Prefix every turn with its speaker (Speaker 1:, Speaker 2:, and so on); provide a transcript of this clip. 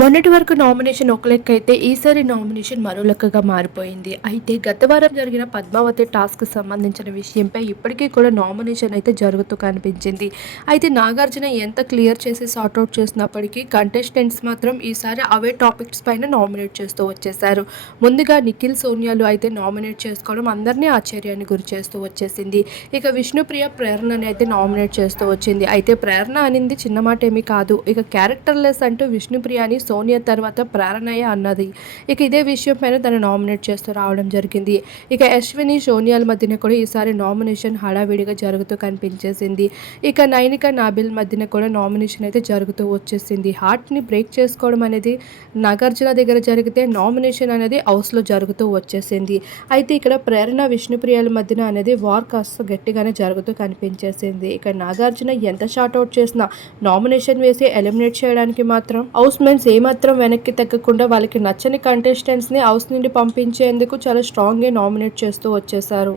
Speaker 1: మొన్నటి వరకు నామినేషన్ ఒక లెక్క అయితే ఈసారి నామినేషన్ మరో లెక్కగా మారిపోయింది. అయితే గత వారం జరిగిన పద్మావతి టాస్క్ సంబంధించిన విషయంపై ఇప్పటికీ కూడా నామినేషన్ అయితే జరుగుతూ కనిపించింది. అయితే నాగార్జున ఎంత క్లియర్ చేసి సార్ట్అవుట్ చేసినప్పటికీ కంటెస్టెంట్స్ మాత్రం ఈసారి అవే టాపిక్స్ పైన నామినేట్ చేస్తూ వచ్చేసారు ముందుగా నిఖిల్ సోనియాలు అయితే నామినేట్ చేసుకోవడం అందరినీ ఆశ్చర్యాన్ని గురి చేస్తూ వచ్చేసింది. ఇక విష్ణుప్రియ ప్రేరణని అయితే నామినేట్ చేస్తూ వచ్చింది. అయితే ప్రేరణ అనింది చిన్న మాట ఏమీ కాదు. ఇక క్యారెక్టర్లెస్ అంటూ విష్ణుప్రియని సోనియా తర్వాత ప్రేరణయ్య అన్నది. ఇక ఇదే విషయం పైన తను నామినేట్ చేస్తూ రావడం జరిగింది. ఇక అశ్విని సోనియాల మధ్యన కూడా ఈసారి నామినేషన్ హడావిడిగా జరుగుతూ కనిపించేసింది. ఇక నైనిక నాబిల్ మధ్యన కూడా నామినేషన్ అయితే జరుగుతూ వచ్చేసింది. హార్ట్ని బ్రేక్ చేసుకోవడం అనేది నాగార్జున దగ్గర జరిగితే నామినేషన్ అనేది హౌస్లో జరుగుతూ వచ్చేసింది. అయితే ఇక్కడ ప్రేరణ విష్ణుప్రియాల మధ్యన అనేది వార్ కాస్త గట్టిగానే జరుగుతూ కనిపించేసింది. ఇక నాగార్జున ఎంత షార్ట్ అవుట్ చేసినా నామినేషన్ వేసి ఎలిమినేట్ చేయడానికి మాత్రం హౌస్ మెంట్స్ ఏమాత్రం వెనక్కి తగ్గకుండా వాళ్ళకి నచ్చని కంటెస్టెంట్స్ని హౌస్ నుండి పంపించేందుకు చాలా స్ట్రాంగ్గా నామినేట్ చేస్తూ వచ్చేసారు